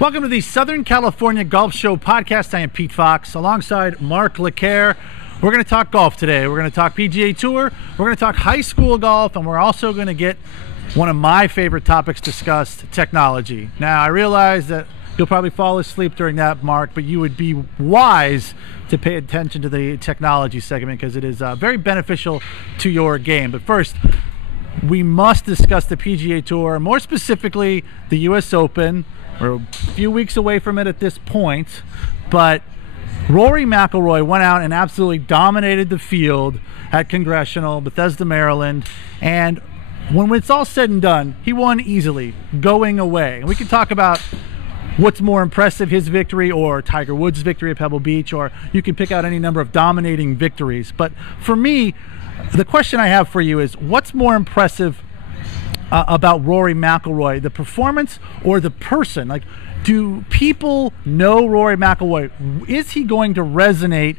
Welcome to the Southern California Golf Show podcast. I am Pete Fox alongside Marc Lecair. We're going to talk golf today. We're going to talk PGA Tour. We're going to talk high school golf, and we're also going to get one of my favorite topics discussed, technology. Now, I realize that you'll probably fall asleep during that, Marc, but you would be wise to pay attention to the technology segment because it is very beneficial to your game. But first, we must discuss the PGA Tour, more specifically the U.S. Open. We're a few weeks away from it at this point, but Rory McIlroy went out and absolutely dominated the field at Congressional, Bethesda, Maryland, and when it's all said and done, he won easily, going away. And we can talk about what's more impressive, his victory or Tiger Woods' victory at Pebble Beach, or you can pick out any number of dominating victories. But for me, the question I have for you is, what's more impressive about Rory McIlroy, the performance or the person? Like, do people know Rory McIlroy? Is he going to resonate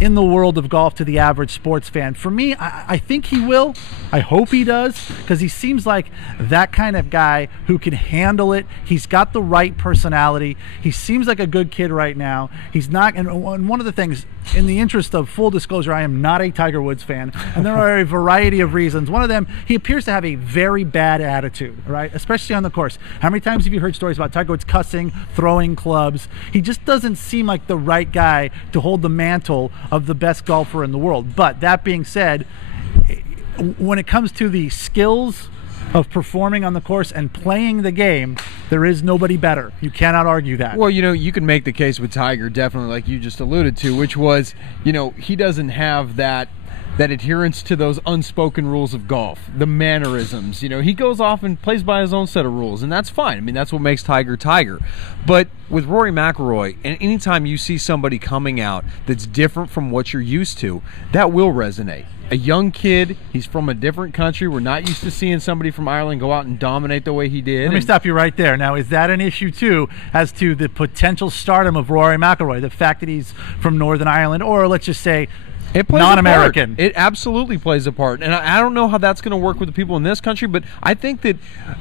in the world of golf to the average sports fan? For me, I think he will. I hope he does, because he seems like that kind of guy who can handle it. He's got the right personality. He seems like a good kid right now. He's not, and one of the things, in the interest of full disclosure, I am not a Tiger Woods fan, and there are a variety of reasons. One of them, he appears to have a very bad attitude, right? Especially on the course. How many times have you heard stories about Tiger Woods cussing, throwing clubs? He just doesn't seem like the right guy to hold the mantle of the best golfer in the world. But that being said, when it comes to the skills of performing on the course and playing the game, there is nobody better. You cannot argue that. Well, you can make the case with Tiger, definitely, like you just alluded to, which was, he doesn't have that adherence to those unspoken rules of golf, the mannerisms. He goes off and plays by his own set of rules, and that's fine. I mean, that's what makes Tiger Tiger. But with Rory McIlroy, and anytime you see somebody coming out that's different from what you're used to, that will resonate. A young kid, he's from a different country. We're not used to seeing somebody from Ireland go out and dominate the way he did. Let me stop you right there. Now, is that an issue, too, as to the potential stardom of Rory McIlroy, the fact that he's from Northern Ireland, or let's just say non-American? It absolutely plays a part. And I don't know how that's going to work with the people in this country, but I think that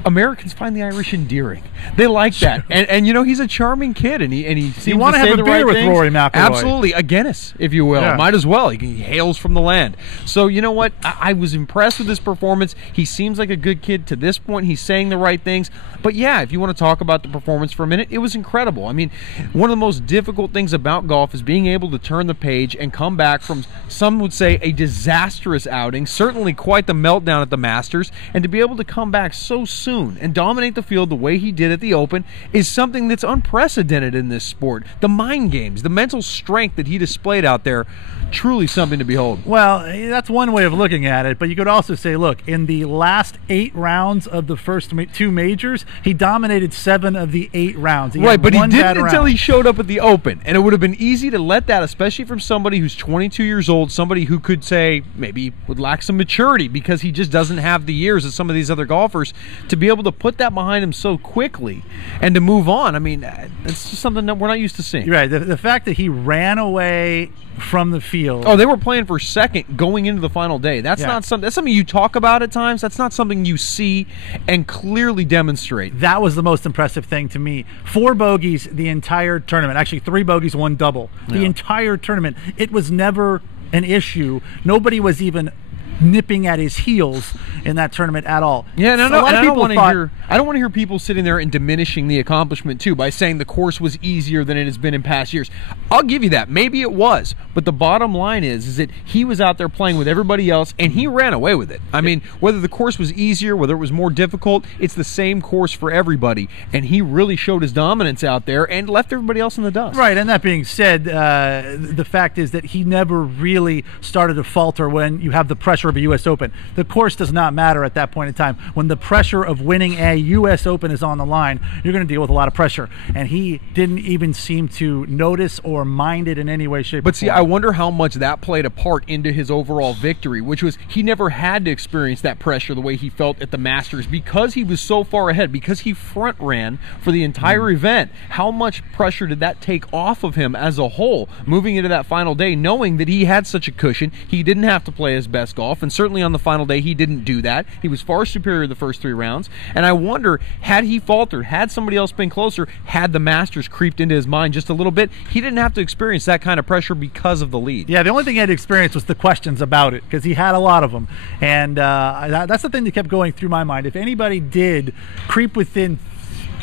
Americans find the Irish endearing. They like that. And he's a charming kid, and he seems you want to to say have a the beer right with things. Rory McIlroy. Absolutely. A Guinness, if you will. Yeah. Might as well. He hails from the land. So, you know what? I was impressed with his performance. He seems like a good kid to this point. He's saying the right things. But, yeah, if you want to talk about the performance for a minute, it was incredible. I mean, one of the most difficult things about golf is being able to turn the page and come back from, some would say, a disastrous outing, certainly quite the meltdown at the Masters, and to be able to come back so soon and dominate the field the way he did at the Open is something that's unprecedented in this sport. The mind games, the mental strength that he displayed out there, truly something to behold. Well, that's one way of looking at it, but you could also say, look, in the last 8 rounds of the first 2 majors, he dominated 7 of the 8 rounds. Right, but he didn't until he showed up at the Open, and it would have been easy to let that, especially from somebody who's 22 years old, somebody who could say maybe would lack some maturity because he just doesn't have the years of some of these other golfers, to be able to put that behind him so quickly and to move on. I mean, it's just something that we're not used to seeing. You're right. The fact that he ran away from the field. Oh, they were playing for second going into the final day. That's not something. That's something you talk about at times. That's not something you see and clearly demonstrate. That was the most impressive thing to me. 4 bogeys the entire tournament. Actually, 3 bogeys, 1 double. The entire tournament. It was never an issue. Nobody was even nipping at his heels in that tournament at all. Yeah, no, so a lot of people I don't want to hear people sitting there and diminishing the accomplishment too by saying the course was easier than it has been in past years. I'll give you that. Maybe it was, but the bottom line is that he was out there playing with everybody else and he ran away with it. I mean, whether the course was easier, whether it was more difficult, it's the same course for everybody, and he really showed his dominance out there and left everybody else in the dust. Right, and that being said, the fact is that he never really started to falter when you have the pressure of a U.S. Open. The course does not matter at that point in time. When the pressure of winning a U.S. Open is on the line, you're going to deal with a lot of pressure, and he didn't even seem to notice or mind it in any way, shape, or form. But see, I wonder how much that played a part into his overall victory, which was he never had to experience that pressure the way he felt at the Masters because he was so far ahead, because he front ran for the entire event. How much pressure did that take off of him as a whole, moving into that final day, knowing that he had such a cushion, he didn't have to play his best golf, and certainly on the final day he didn't do that. He was far superior the first 3 rounds, and I wonder wonder, had he faltered, had somebody else been closer, had the Masters creeped into his mind just a little bit, he didn't have to experience that kind of pressure because of the lead. Yeah, the only thing he had to experience was the questions about it, because he had a lot of them. And that's the thing that kept going through my mind. If anybody did creep within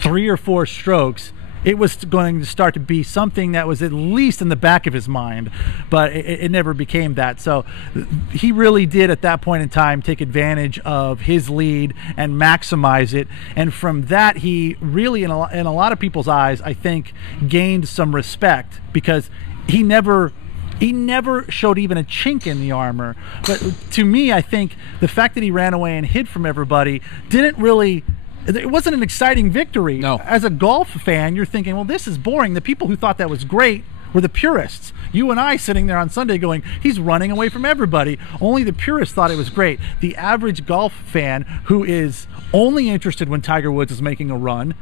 3 or 4 strokes, it was going to start to be something that was at least in the back of his mind, but it never became that. So he really did at that point in time take advantage of his lead and maximize it. And from that, he really, in a lot of people's eyes, I think, gained some respect, because he never showed even a chink in the armor. But to me, I think the fact that he ran away and hid from everybody it wasn't an exciting victory. No. As a golf fan, you're thinking, well, this is boring. The people who thought that was great were the purists. You and I sitting there on Sunday going, he's running away from everybody. Only the purists thought it was great. The average golf fan who is only interested when Tiger Woods is making a run,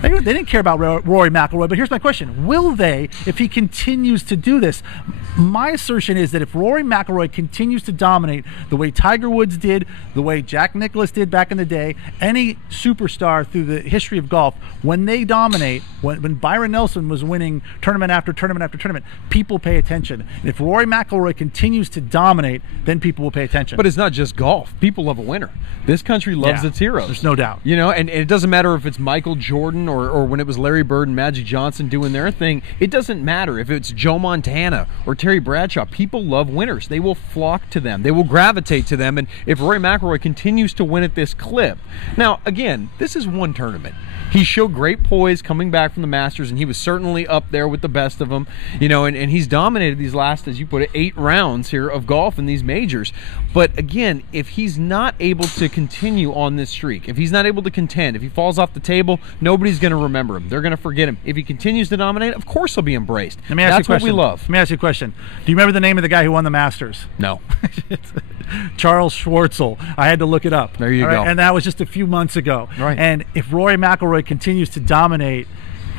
they didn't care about Rory McIlroy. But here's my question. Will they, if he continues to do this? My assertion is that if Rory McIlroy continues to dominate the way Tiger Woods did, the way Jack Nicklaus did back in the day, any superstar through the history of golf, when they dominate, when Byron Nelson was winning tournament after tournament after tournament, people pay attention. And if Rory McIlroy continues to dominate, then people will pay attention. But it's not just golf. People love a winner. This country loves its heroes. There's no doubt. You know, and it doesn't matter if it's Michael Jordan or when it was Larry Bird and Magic Johnson doing their thing. It doesn't matter if it's Joe Montana or Terry Bradshaw. People love winners. They will flock to them. They will gravitate to them. And if Rory McIlroy continues to win at this clip, now again, this is one tournament. He showed great poise coming back from the Masters, and he was certainly up there with the best of them. You know, and he's dominated these last, as you put it, 8 rounds here of golf in these majors. But again, if he's not able to continue on this streak, if he's not able to contend, if he falls off the table, nobody's going to remember him. They're going to forget him. If he continues to dominate, of course he'll be embraced. Let me ask That's you a what we question. love. Let me ask you a question. Do you remember the name of the guy who won the Masters? No. Charles Schwartzel. I had to look it up. There you go. And that was just a few months ago. Right. And if Rory McIlroy continues to dominate,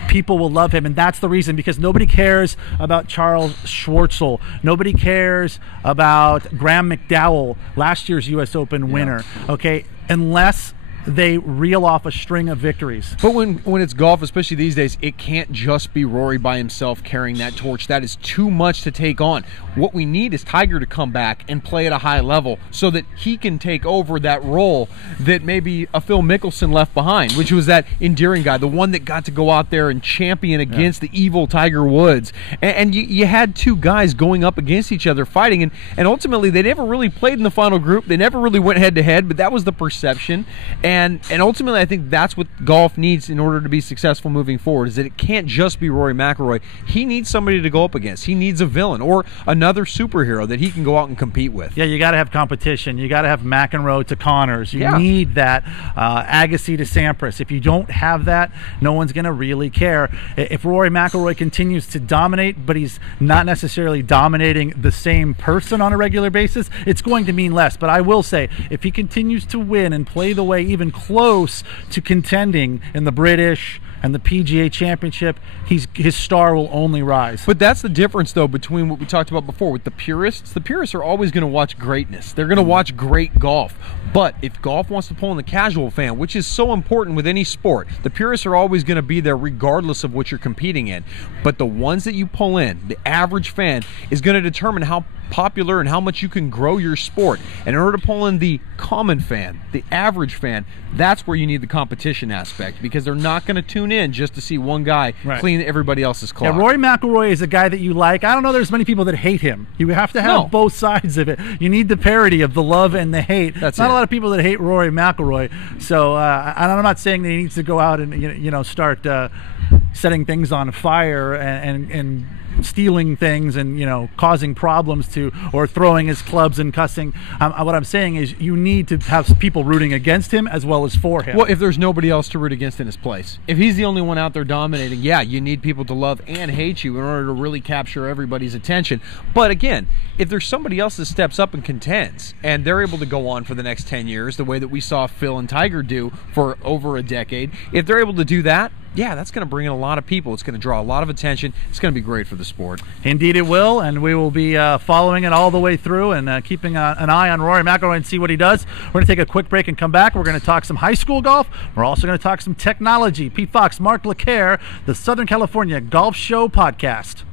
people will love him, and that's the reason, because nobody cares about Charles Schwartzel. Nobody cares about Graham McDowell, last year's U.S. Open winner, okay, unless they reel off a string of victories. But when it's golf, especially these days, it can't just be Rory by himself carrying that torch. That is too much to take on. What we need is Tiger to come back and play at a high level so that he can take over that role that maybe a Phil Mickelson left behind, which was that endearing guy, the one that got to go out there and champion against the evil Tiger Woods. And you had 2 guys going up against each other fighting, and ultimately they never really played in the final group. They never really went head-to-head, but that was the perception. And ultimately, I think that's what golf needs in order to be successful moving forward, is that it can't just be Rory McIlroy. He needs somebody to go up against. He needs a villain or another superhero that he can go out and compete with. Yeah, you got to have competition. You got to have McEnroe to Connors. You need that Agassi to Sampras. If you don't have that, no one's going to really care. If Rory McIlroy continues to dominate, but he's not necessarily dominating the same person on a regular basis, it's going to mean less. But I will say, if he continues to win and play the way even close to contending in the British and the PGA Championship, his star will only rise. But that's the difference, though, between what we talked about before with the purists. The purists are always going to watch greatness. They're going to watch great golf. But if golf wants to pull in the casual fan, which is so important with any sport, the purists are always going to be there regardless of what you're competing in. But the ones that you pull in, the average fan, is going to determine how popular and how much you can grow your sport. And in order to pull in the common fan, the average fan, that's where you need the competition aspect, because they're not going to tune in just to see one guy clean everybody else's clock. Yeah, Rory McIlroy is a guy that you like. I don't know there's many people that hate him. You have to have both sides of it. You need the parity of the love and the hate. That's not a lot of people that hate Rory McIlroy. So I'm not saying that he needs to go out and start setting things on fire and stealing things and causing problems or throwing his clubs and cussing. What I'm saying is you need to have people rooting against him as well as for him. Well, if there's nobody else to root against in his place, if he's the only one out there dominating, you need people to love and hate you in order to really capture everybody's attention. But again, if there's somebody else that steps up and contends and they're able to go on for the next 10 years the way that we saw Phil and Tiger do for over a decade, if they're able to do that, yeah, that's going to bring in a lot of people. It's going to draw a lot of attention. It's going to be great for the sport. Indeed it will, and we will be following it all the way through and keeping an eye on Rory McIlroy and see what he does. We're going to take a quick break and come back. We're going to talk some high school golf. We're also going to talk some technology. Pete Fox, Marc Lecair, the Southern California Golf Show Podcast.